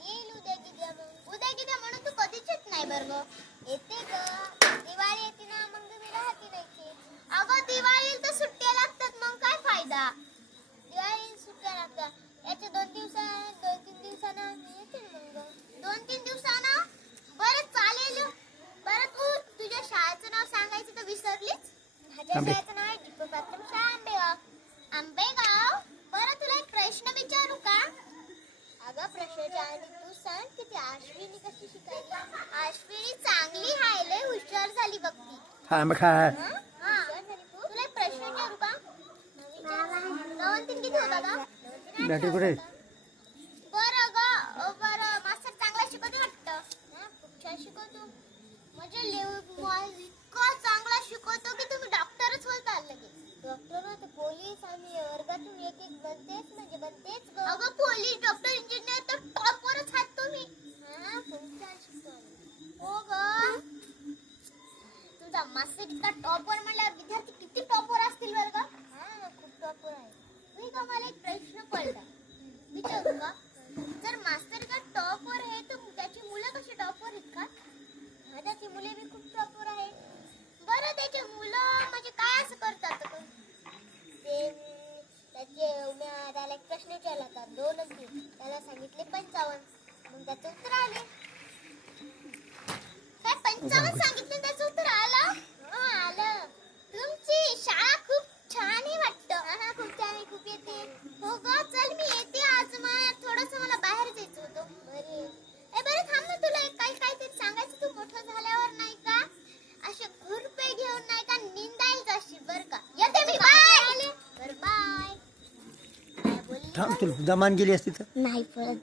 येईल उद्या म्हणून तू कधीच येत नाही बरं येते ग. दिवाळी येते ना मग तुम्ही राहते नाही. अगं दिवाळी तर सुट्ट्या लागतात मग काय फायदा. दिवाळी सुट्ट्या लागतात याच्या 2-3 दिवसानं येते मग. 2-3 दिवसानं बरं चालेल. बरं तू तुझ्या शाळेचं नाव सांगायचं तर विसरलीच. माझ्या शाळेचं नाव आहे दीपक प्राथमिक शाळा आंबेगाव. बरं तुला एक प्रश्न विचारू का. अगं प्रश्नाच्या आधी तू सांग की ती अश्विनी कशी शिकायली. अश्विनी चांगली आहे लय हुशार झाली बघ ती. हुशार झाली तू. तुला एक प्रश्न विचारू का. नवंतीन किती होता का. बरं ग बरं मास्तर चांगला शिकवतो वाटतं. खूप छान शिकवतो म्हणजे इतकं चांगला शिकवतो की तुम्ही डॉक्टरच होता लगेच. डॉक्टर होते पोलीस आणि वर्गातून एक बनतेच म्हणजे बनतेच ग. अगं पोलीस डॉक्टर इंजिनियर तर टॉपवरच आहात तुम्ही. खूप छान शिकवतो हो ग. तुझा मास्तर इतका टॉपवर म्हणल्यावर विद्यार्थी किती टॉपवर असतील बरं का. खूप टॉपवर आहे. का मला एक प्रश्न पडला विचारू का. जर मास्तर का टॉपवर आहे तर त्याची मुलं कशी टॉपवर आहेत का. त्याची मुले बी खूप टॉपवर आहेत. बरं त्याची मुलं म्हणजे काय असं करतात ते. त्याला एक प्रश्न विचारला होता 2 अंकी. त्याला सांगितले 55. मग त्याचं उत्तर आले. काय 55 सांगितले त्याचं उत्तर आलं. आलं. तुमची शाळा खूप छान आहे वाटतं. खूप छान आहे खूप येते. हो ग चल मी येते आज. थोडस मला बाहेर जायचं होतं. बरं थांब ना तुला काहीतरी सांगायचं. तू मोठं झाल्यावर नाही का असे खुरपे घेऊन नाही का निंदायला जाशील बरं का. येते मी बाय. बरं बाय. थांब तुला जमान गेली असती तर नाही परत